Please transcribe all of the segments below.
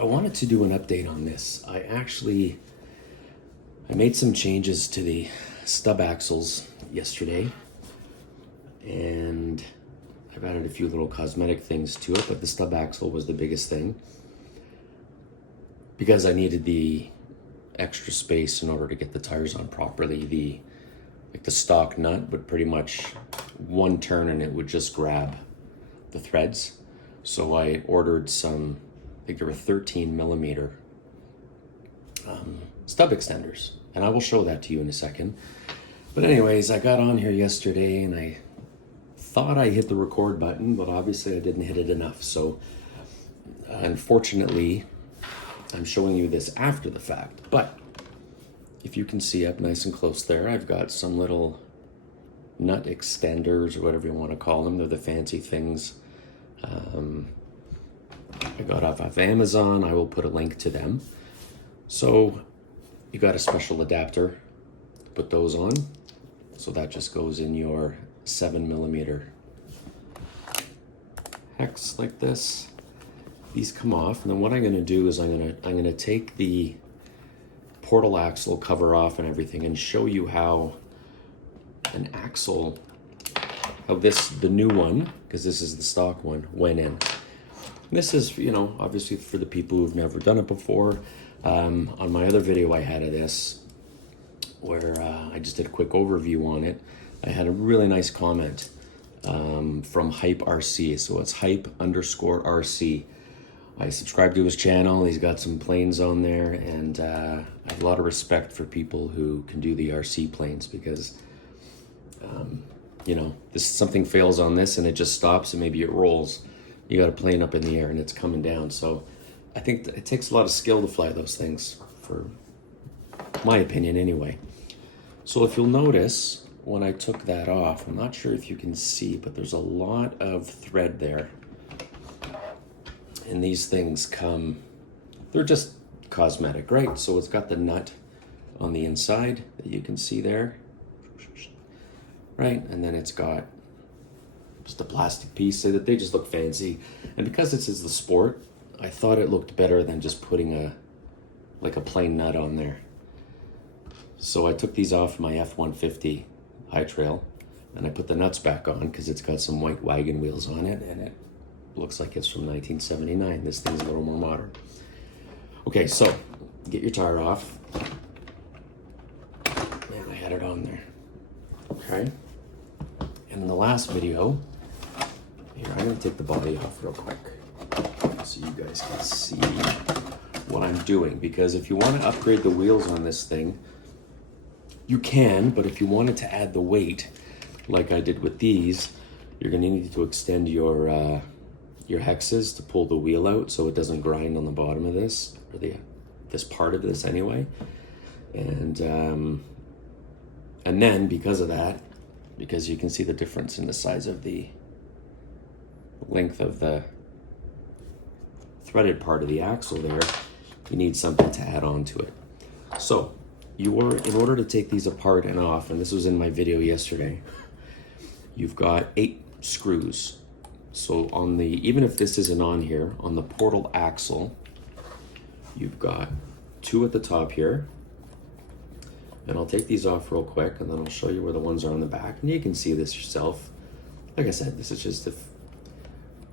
I wanted to do an update on this. I made some changes to the stub axles yesterday, and I've added a few little cosmetic things to it, but the stub axle was the biggest thing because I needed the extra space in order to get the tires on properly. The stock nut would pretty much one turn and it would just grab the threads. So I ordered some, I think there were 13 millimeter stub extenders, and I will show that to you in a second. But anyways, I got on here yesterday and I thought I hit the record button, but obviously I didn't hit it enough. So unfortunately, I'm showing you this after the fact. But if you can see up nice and close there, I've got some little nut extenders or whatever you want to call them. They're the fancy things. I got off of Amazon. I will put a link to them. So you got a special adapter to put those on. So that just goes in your 7 millimeter hex like this. These come off, and then what I'm going to do is I'm going to take the portal axle cover off and everything and show you how an axle, the new one, because this is the stock one, went in. This is, obviously for the people who've never done it before. On my other video I had of this, where I just did a quick overview on it, I had a really nice comment from Hype RC. So it's Hype_RC. I subscribed to his channel. He's got some planes on there, and I have a lot of respect for people who can do the RC planes because, something fails on this and it just stops and maybe it rolls. You got a plane up in the air and it's coming down. So I think it takes a lot of skill to fly those things, for my opinion anyway. So if you'll notice, when I took that off, I'm not sure if you can see, but there's a lot of thread there. And these things they're just cosmetic, right? So it's got the nut on the inside that you can see there, right? And then it's got just a plastic piece so that they just look fancy. And because this is the Sport, I thought it looked better than just putting a plain nut on there. So I took these off my F-150 High Trail and I put the nuts back on because it's got some white wagon wheels on it and it looks like it's from 1979. This thing's a little more modern. Okay, so get your tire off. Man, I had it on there. Okay. And in the last video, here, I'm gonna take the body off real quick so you guys can see what I'm doing. Because if you want to upgrade the wheels on this thing, you can, but if you wanted to add the weight, like I did with these, you're gonna need to extend your hexes to pull the wheel out so it doesn't grind on the bottom of this, or this part of this anyway. And then because of that, because you can see the difference in the size of the length of the threaded part of the axle there, you need something to add on to it. So in order to take these apart and off, and this was in my video yesterday, you've got 8 screws. So even if this isn't on here, on the portal axle, you've got 2 at the top here. And I'll take these off real quick and then I'll show you where the ones are on the back. And you can see this yourself. Like I said, this is just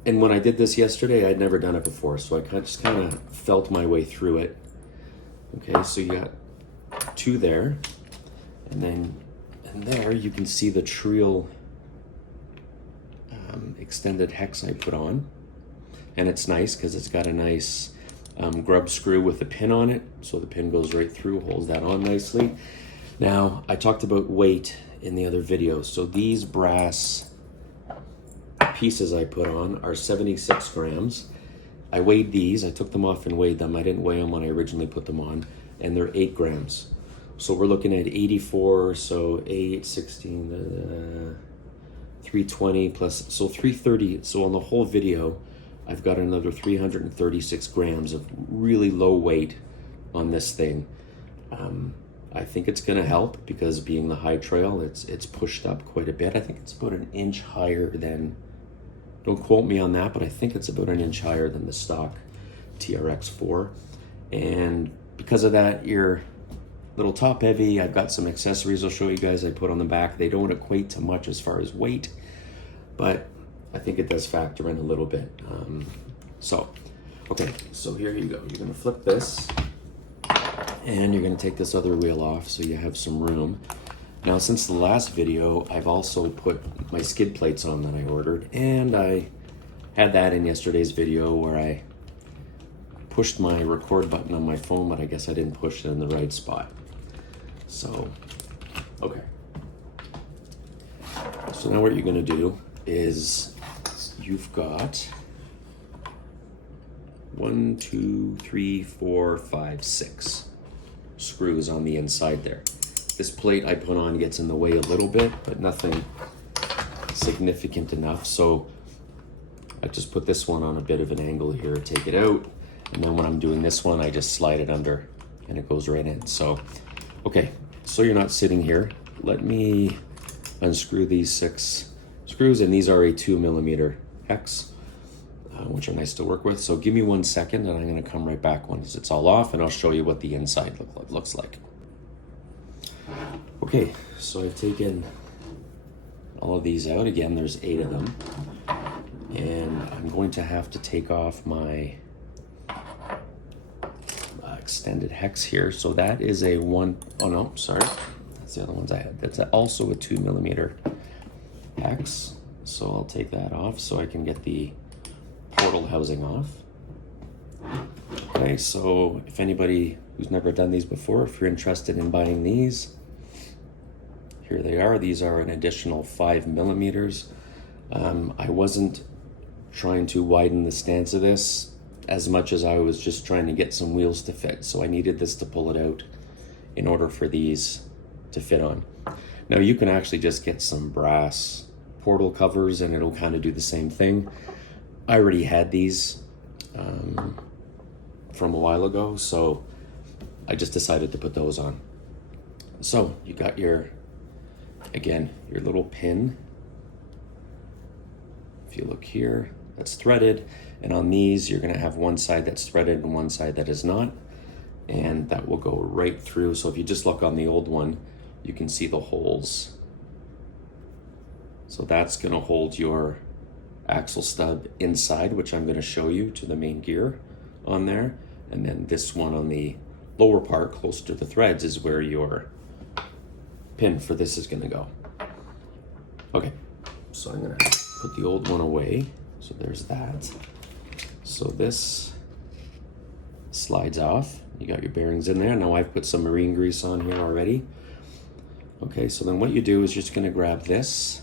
and when I did this yesterday, I'd never done it before. So I just kind of felt my way through it. Okay, so you got 2 there. And there you can see the Trail extended hex I put on. And it's nice because it's got a nice grub screw with a pin on it. So the pin goes right through, holds that on nicely. Now, I talked about weight in the other video. So these brass pieces I put on are 76 grams. I weighed these. I took them off and weighed them. I didn't weigh them when I originally put them on. And they're 8 grams. So we're looking at 84, so 8, 16, 320 plus, so 330. So on the whole video, I've got another 336 grams of really low weight on this thing. I think it's going to help because being the High Trail, it's pushed up quite a bit. I think it's about an inch higher than, don't quote me on that, but I think it's about an inch higher than the stock TRX4. And because of that, you're a little top heavy. I've got some accessories I'll show you guys I put on the back. They don't equate to much as far as weight, but I think it does factor in a little bit. Okay, so here you go. You're gonna flip this and you're gonna take this other wheel off so you have some room. Now, since the last video, I've also put my skid plates on that I ordered, and I had that in yesterday's video where I pushed my record button on my phone, but I guess I didn't push it in the right spot. So, okay. So now what you're gonna do is you've got 1, 2, 3, 4, 5, 6 screws on the inside there. This plate I put on gets in the way a little bit, but nothing significant enough. So I just put this one on a bit of an angle here, take it out, and then when I'm doing this one, I just slide it under and it goes right in. So, okay, so you're not sitting here. Let me unscrew these 6 screws, and these are a 2mm hex, which are nice to work with. So give me 1 second and I'm gonna come right back once it's all off, and I'll show you what the inside looks like. Okay, so I've taken all of these out. Again, there's 8 of them. And I'm going to have to take off my extended hex here. So that is a oh no, sorry. That's the other ones I had. That's also a 2mm hex. So I'll take that off so I can get the portal housing off. Okay, so if anybody who's never done these before, if you're interested in buying these, here they are. These are an additional 5mm. I wasn't trying to widen the stance of this as much as I was just trying to get some wheels to fit. So I needed this to pull it out in order for these to fit on. Now you can actually just get some brass portal covers and it'll kind of do the same thing. I already had these from a while ago, so I just decided to put those on. So you got your little pin. If you look here, that's threaded, and on these you're gonna have one side that's threaded and one side that is not, and that will go right through. So if you just look on the old one, you can see the holes. So that's gonna hold your axle stub inside, which I'm gonna show you, to the main gear on there. And then this one on the lower part, close to the threads, is where your pin for this is gonna go. Okay, so I'm gonna put the old one away. So there's that. So this slides off. You got your bearings in there. Now I've put some marine grease on here already. Okay, so then what you do is you're just gonna grab this,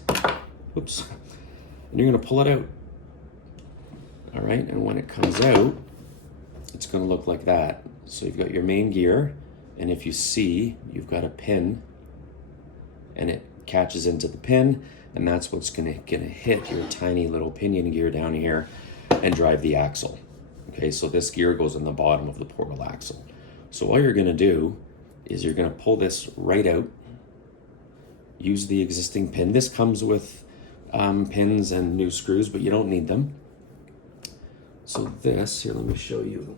oops, and you're gonna pull it out. All right, and when it comes out, it's gonna look like that. So you've got your main gear, and if you see, you've got a pin, and it catches into the pin, and that's what's gonna hit your tiny little pinion gear down here and drive the axle. Okay, so this gear goes in the bottom of the portal axle. So all you're gonna do is you're gonna pull this right out, use the existing pin. This comes with pins and new screws, but you don't need them. So this, here, let me show you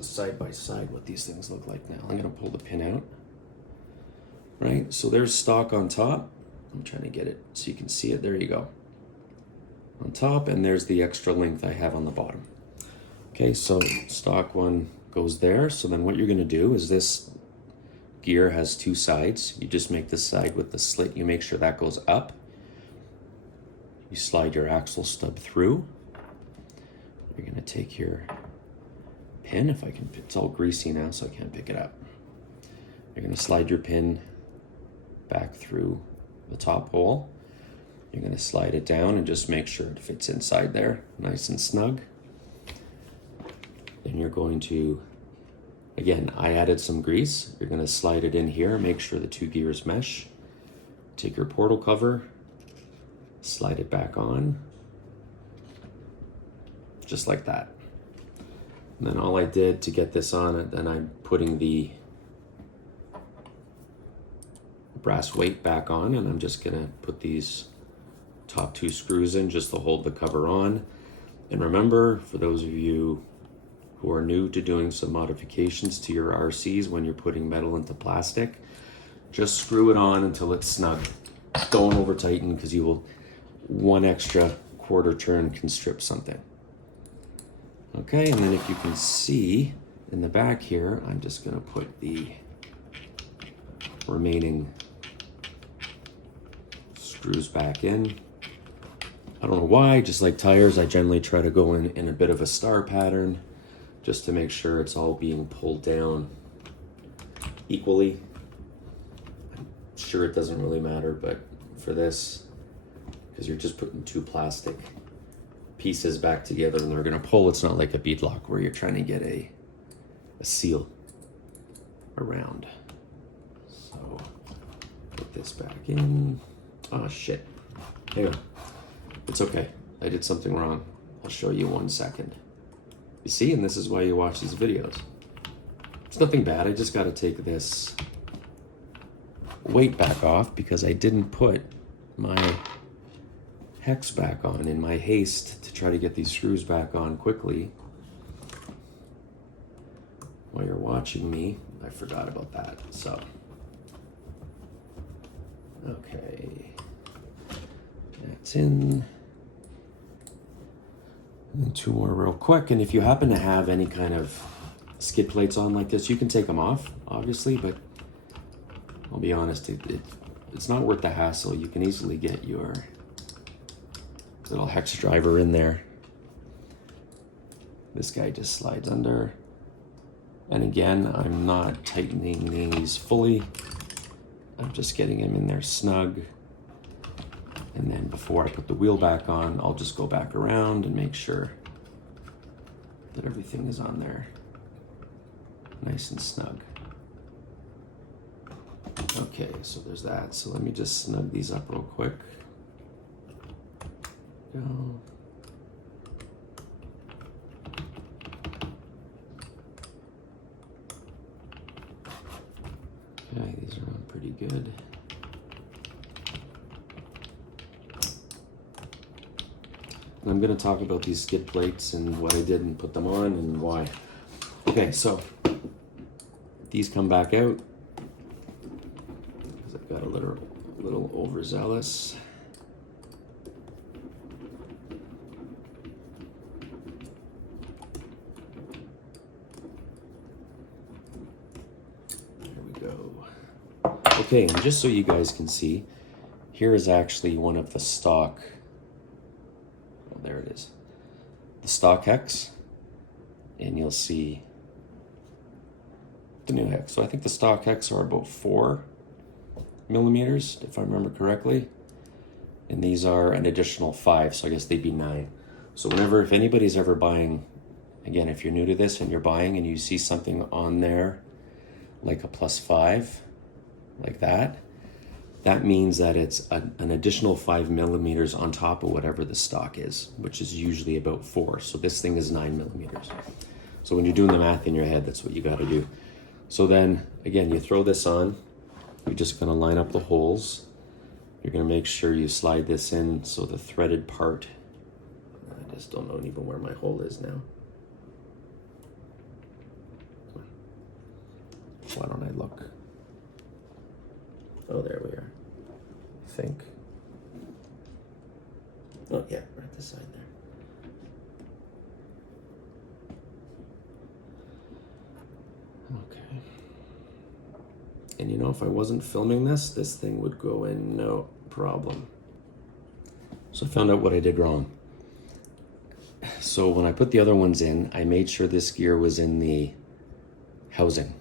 side by side what these things look like now. I'm gonna pull the pin out, right? So there's stock on top. I'm trying to get it so you can see it. There you go. On top, and there's the extra length I have on the bottom. Okay, so stock one goes there. So then what you're gonna do is this gear has 2 sides. You just make the side with the slit, you make sure that goes up. You slide your axle stub through. You're gonna take your pin, if I can, it's all greasy now so I can't pick it up. You're gonna slide your pin back through the top hole. You're gonna slide it down and just make sure it fits inside there, nice and snug. Then you're going to, again, I added some grease. You're gonna slide it in here, make sure the 2 gears mesh. Take your portal cover, slide it back on, just like that. And then all I did to get this on it, then I'm putting the brass weight back on, and I'm just gonna put these top 2 screws in just to hold the cover on. And remember, for those of you who are new to doing some modifications to your RCs when you're putting metal into plastic, just screw it on until it's snug. Don't over tighten, because you will, one extra quarter turn can strip something. Okay, and then if you can see in the back here, I'm just gonna put the remaining screws back in. I don't know why, just like tires, I generally try to go in a bit of a star pattern just to make sure it's all being pulled down equally. I'm sure it doesn't really matter, but for this, because you're just putting two plastic pieces back together and they're gonna pull, it's not like a beadlock where you're trying to get a seal around. So put this back in. Oh shit, hang on. It's okay, I did something wrong. I'll show you 1 second. You see, and this is why you watch these videos. It's nothing bad, I just gotta take this weight back off because I didn't put my hex back on in my haste to try to get these screws back on quickly. While you're watching me, I forgot about that, so. Okay, that's in. And 2 more real quick, and if you happen to have any kind of skid plates on like this, you can take them off, obviously, but I'll be honest, it's not worth the hassle. You can easily get your little hex driver in there. This guy just slides under. And again, I'm not tightening these fully. I'm just getting him in there snug. And then before I put the wheel back on, I'll just go back around and make sure that everything is on there nice and snug. Okay, so there's that. So let me just snug these up real quick. Go. Okay, these are on pretty good. And I'm going to talk about these skid plates and what I did and put them on and why. Okay, so these come back out because I've got a little overzealous. There we go. Okay, and just so you guys can see, here is actually one of the stock. Oh, there it is. The stock hex, and you'll see the new hex. So I think the stock hex are about 4 millimeters, if I remember correctly. And these are an additional 5, so I guess they'd be 9. So whenever, if anybody's ever buying, again, if you're new to this and you're buying and you see something on there like a +5, like that, that means that it's an additional 5 millimeters on top of whatever the stock is, which is usually about 4. So this thing is 9 millimeters. So when you're doing the math in your head, that's what you got to do. So then, again, you throw this on. You're just going to line up the holes. You're going to make sure you slide this in so the threaded part, I just don't know even where my hole is now. Why don't I look? Oh, there we are, I think. Oh yeah, right at the side there. Okay. And you know, if I wasn't filming this, this thing would go in no problem. So I found out what I did wrong. So when I put the other ones in, I made sure this gear was in the housing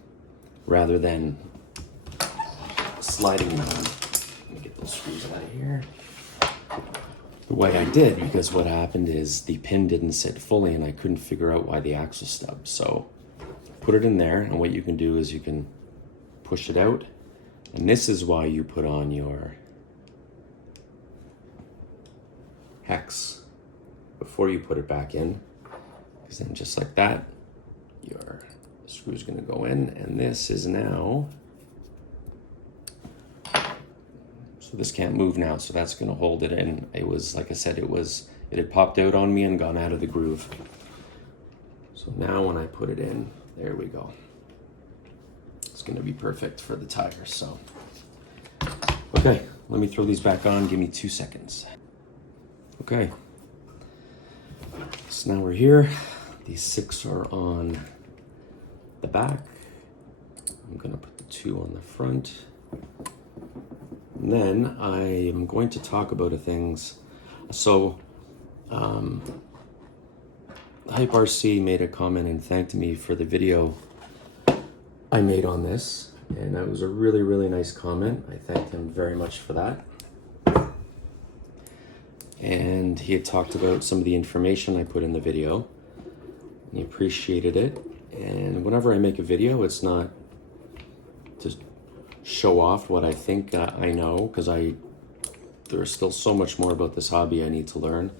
rather than sliding them on. Let me get those screws out of here. The way I did, because what happened is the pin didn't sit fully and I couldn't figure out why the axle stubbed. So put it in there, and what you can do is you can push it out, and this is why you put on your hex before you put it back in, because then just like that, your screw's gonna go in, and this is now, so this can't move now, so that's gonna hold it in. It was, like I said, it had popped out on me and gone out of the groove. So now when I put it in, there we go. It's gonna be perfect for the tires, so. Okay, let me throw these back on, give me 2 seconds. Okay, so now we're here. These 6 are on the back. I'm gonna put the 2 on the front. And then I am going to talk about things. So, Hype RC made a comment and thanked me for the video I made on this. And that was a really, really nice comment. I thanked him very much for that. And he had talked about some of the information I put in the video. And he appreciated it. And whenever I make a video, it's not to show off what I think I know, because there's still so much more about this hobby I need to learn.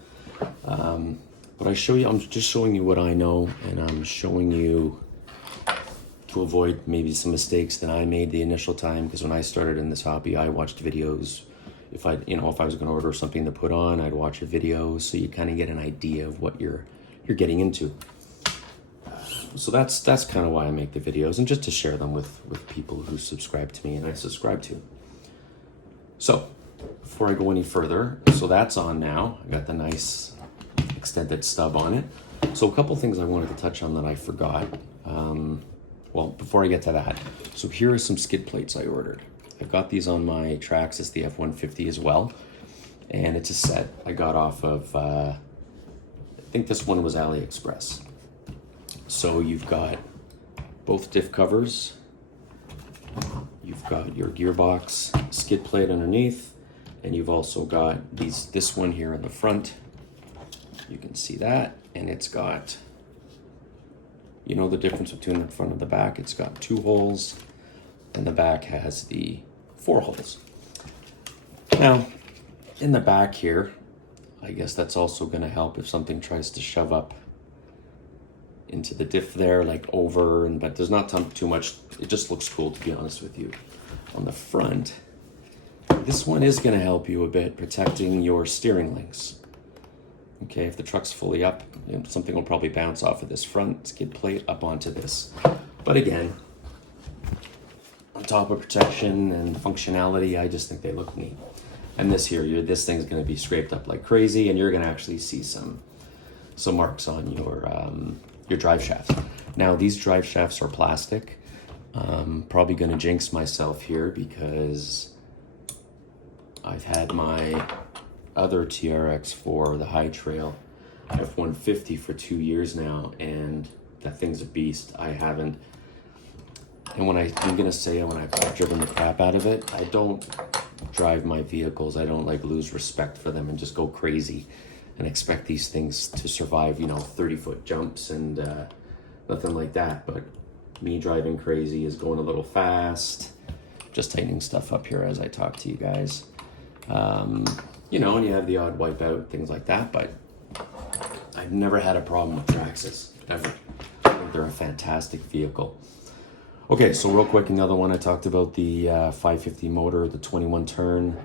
But I'm just showing you what I know, and I'm showing you to avoid maybe some mistakes that I made the initial time, because when I started in this hobby, I watched videos. If I was going to order something to put on, I'd watch a video, so you kind of get an idea of what you're getting into. So that's kind of why I make the videos, and just to share them with people who subscribe to me and I subscribe to. So before I go any further, so that's on now. I got the nice extended stub on it. So a couple things I wanted to touch on that I forgot. Well, before I get to that, so here are some skid plates I ordered. I've got these on my Traxxas, the F-150 as well. And it's a set I got off of, I think this one was AliExpress. So you've got both diff covers. You've got your gearbox skid plate underneath. And you've also got this one here in the front. You can see that. And it's got, you know the difference between the front and the back? It's got 2 holes. And the back has the 4 holes. Now, in the back here, I guess that's also going to help if something tries to shove up into the diff there, like over, but there's not too much. It just looks cool, to be honest with you. On the front, this one is going to help you a bit protecting your steering links. Okay, if the truck's fully up, something will probably bounce off of this front skid plate up onto this. But again, on top of protection and functionality, I just think they look neat. And this thing's going to be scraped up like crazy, and you're going to actually see some marks on your drive shafts. Now, these drive shafts are plastic. Probably going to jinx myself here, because I've had my other TRX4, the High Trail F-150, for 2 years now, and that thing's a beast. And when I'm gonna say, when I've driven the crap out of it, I don't drive my vehicles, I don't lose respect for them and just go crazy and expect these things to survive 30-foot jumps and nothing like that. But me driving crazy is going a little fast, just tightening stuff up here as I talk to you guys. And you have the odd wipeout, things like that, but I've never had a problem with Traxxas, ever. I think they're a fantastic vehicle. Okay, so real quick, another one, I talked about the 550 motor, the 21 turn.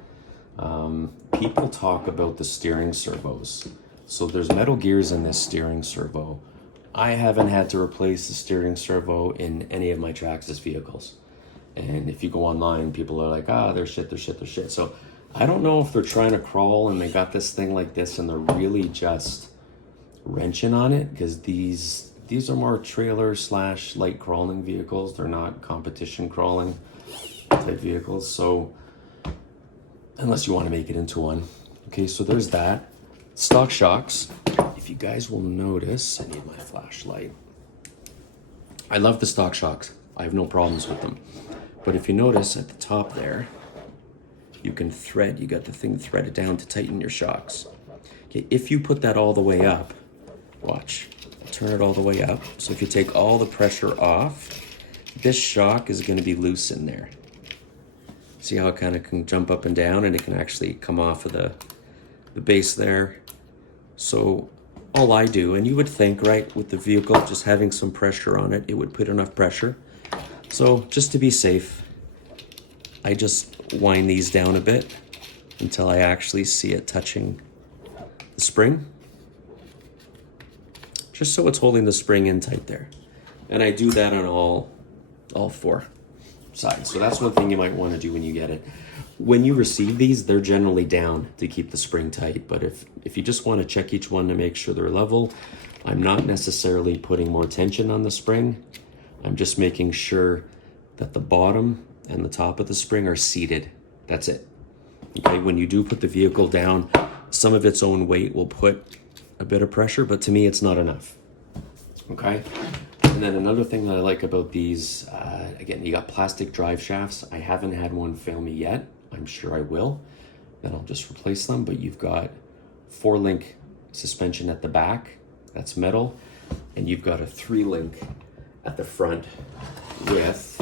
People talk about the steering servos. So there's metal gears in this steering servo. I haven't had to replace the steering servo in any of my Traxxas vehicles. And if you go online, people are like, they're shit. So I don't know if they're trying to crawl and they got this thing like this and they're really just wrenching on it, because these are more trailer / light crawling vehicles. They're not competition crawling type vehicles. So unless you want to make it into one. Okay, so there's that. Stock shocks. If you guys will notice, I need my flashlight. I love the stock shocks. I have no problems with them. But if you notice at the top there, you got the thing threaded down to tighten your shocks. Okay, if you put that all the way up, watch, turn it all the way up. So if you take all the pressure off, this shock is going to be loose in there. See how it kind of can jump up and down, and it can actually come off of the base there. So all I do, and you would think, right, with the vehicle just having some pressure on it, it would put enough pressure. So just to be safe, I just wind these down a bit until I actually see it touching the spring. just so it's holding the spring in tight there. And I do that on all four sides. So that's one thing you might want to do when you get it. When you receive these, they're generally down to keep the spring tight. But if you just want to check each one to make sure they're level, I'm not necessarily putting more tension on the spring. I'm just making sure that the bottom and the top of the spring are seated. That's it. Okay, when you do put the vehicle down, some of its own weight will put a bit of pressure, but to me it's not enough. Okay, and then another thing that I like about these, again, you got plastic drive shafts. I haven't had one fail me yet. I'm sure I will. Then I'll just replace them, but you've got 4-link suspension at the back, that's metal, and you've got a 3-link at the front with,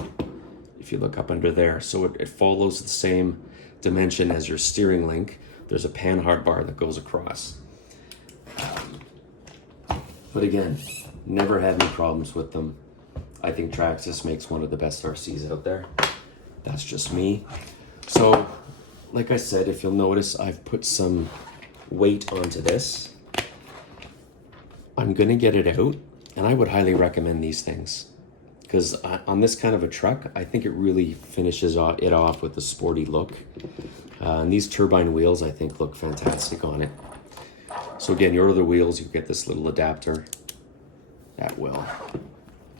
if you look up under there, so it follows the same dimension as your steering link. There's a panhard bar that goes across. But again, never had any problems with them. I think Traxxas makes one of the best RCs out there. That's just me. So, like I said, if you'll notice, I've put some weight onto this. I'm gonna get it out, and I would highly recommend these things. Because on this kind of a truck, I think it really finishes it off with a sporty look. And these turbine wheels, I think, look fantastic on it. So again, your other wheels, you get this little adapter that will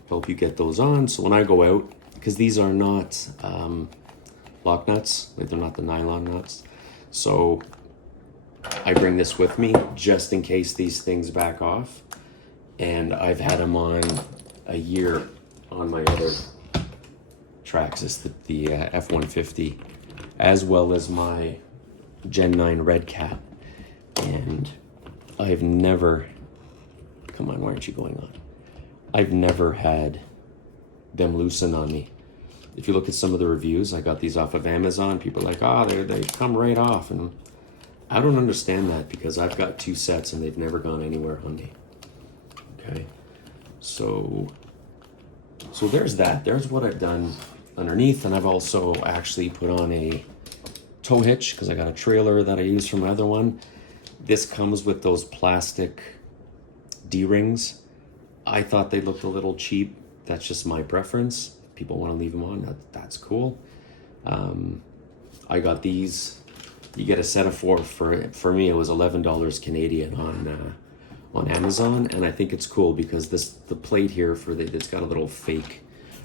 help you get those on. So when I go out, because these are not lock nuts, like they're not the nylon nuts. So I bring this with me just in case these things back off. And I've had them on a year on my other Traxxas, the F-150, as well as my Gen 9 Red Cat. And I've never, come on, why aren't you going on? I've never had them loosen on me. If you look at some of the reviews, I got these off of Amazon. People are like, oh, they come right off. And I don't understand that because I've got 2 sets and they've never gone anywhere on me. Okay, so there's that. There's what I've done underneath, and I've also actually put on a tow hitch because I got a trailer that I use for my other one. This comes with those plastic D-rings. I thought they looked a little cheap. That's just my preference. People want to leave them on, that's cool. I got these. You get a set of 4 for me. It was $11 Canadian on Amazon, and I think it's cool because the plate here it's got a little fake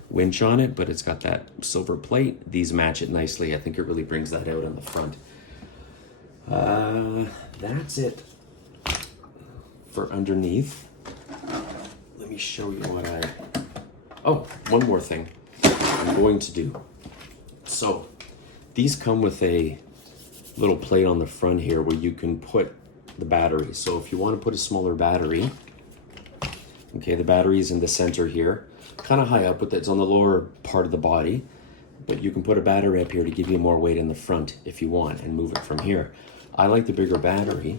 winch on it, but it's got that silver plate. These match it nicely. I think it really brings that out on the front. That's it for underneath. Let me show you what one more thing I'm going to do. So these come with a little plate on the front here where you can put the battery. So if you want to put a smaller battery, okay, the battery is in the center here, kind of high up, but it's on the lower part of the body, but you can put a battery up here to give you more weight in the front if you want and move it from here. I like the bigger battery,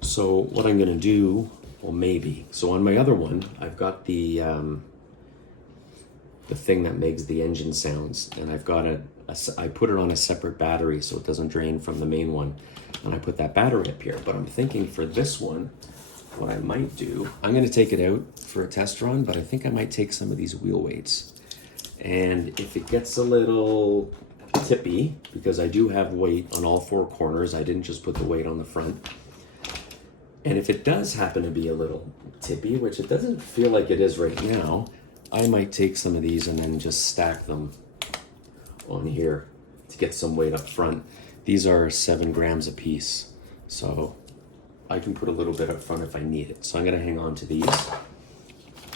so what I'm going to do, well, maybe, so on my other one, I've got the thing that makes the engine sounds, and I've got I put it on a separate battery so it doesn't drain from the main one, and I put that battery up here. But I'm thinking for this one, what I might do, I'm going to take it out for a test run, but I think I might take some of these wheel weights, and if it gets a little tippy, because I do have weight on all 4 corners, I didn't just put the weight on the front, and if it does happen to be a little tippy, which it doesn't feel like it is right now, I might take some of these and then just stack them on here to get some weight up front. These are 7 grams a piece, so I can put a little bit up front if I need it. So I'm gonna hang on to these,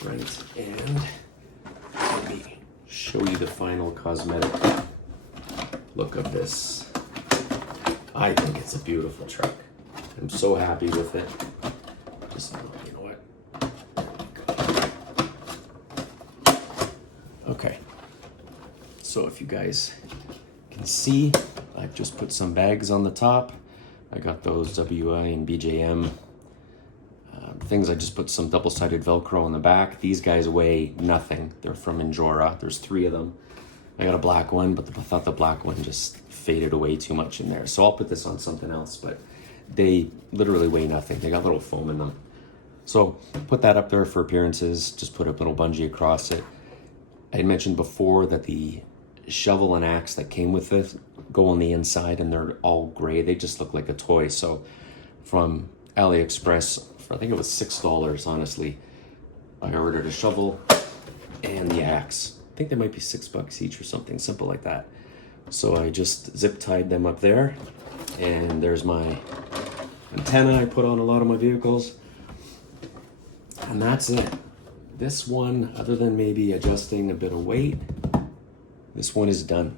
right? And let me show you the final cosmetic look of this. I think it's a beautiful truck. I'm so happy with it. Just, you know what? Okay, so if you guys can see, I've just put some bags on the top. I got those WI and BJM things. I just put some double-sided Velcro on the back. These guys weigh nothing. They're from Injora. There's 3 of them. I got a black one, but I thought the black one just faded away too much in there. So I'll put this on something else, but they literally weigh nothing. They got little foam in them. So put that up there for appearances, just put a little bungee across it. I had mentioned before that the shovel and axe that came with this go on the inside, and they're all gray. They just look like a toy. So from AliExpress, for I think it was $6, honestly, I ordered a shovel and the axe. I think they might be $6 each or something simple like that. So I just zip tied them up there, and there's my antenna I put on a lot of my vehicles, and that's it. This one, other than maybe adjusting a bit of weight, this one is done.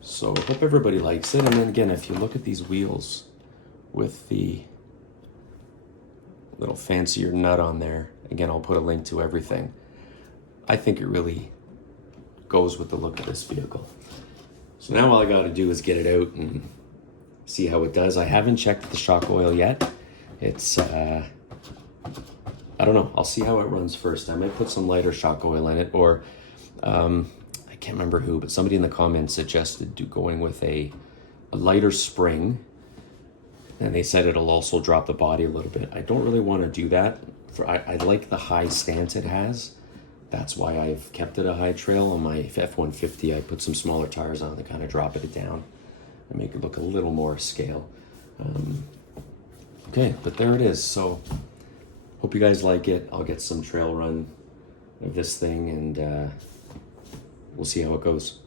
So I hope everybody likes it. And then again, if you look at these wheels with the little fancier nut on there, again, I'll put a link to everything. I think it really goes with the look of this vehicle. So now all I got to do is get it out and see how it does. I haven't checked the shock oil yet. It's, I don't know. I'll see how it runs first. I might put some lighter shock oil in it, or I can't remember who, but somebody in the comments suggested going with a lighter spring, and they said it'll also drop the body a little bit. I don't really want to do that. I like the high stance it has. That's why I've kept it a high trail. On my F-150, I put some smaller tires on to kind of drop it down and make it look a little more scale. Okay, but there it is. So hope you guys like it. I'll get some trail run of this thing, and we'll see how it goes.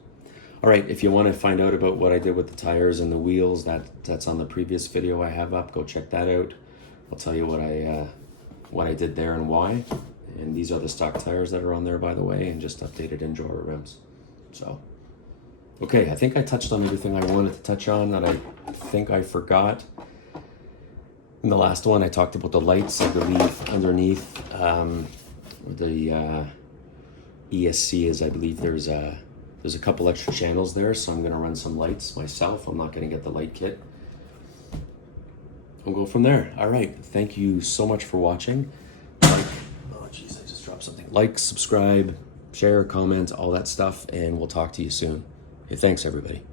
All right, if you want to find out about what I did with the tires and the wheels, that's on the previous video I have up. Go check that out. I'll tell you what I did there and why. And these are the stock tires that are on there, by the way, and just updated Enduro rims. So, okay, I think I touched on everything I wanted to touch on that I think I forgot. In the last one, I talked about the lights, I believe, underneath the ESC is, I believe there's a couple extra channels there, so I'm gonna run some lights myself. I'm not gonna get the light kit. We'll go from there. All right, thank you so much for watching. Something. Like, subscribe, share, comment, all that stuff, and we'll talk to you soon. Okay, thanks everybody.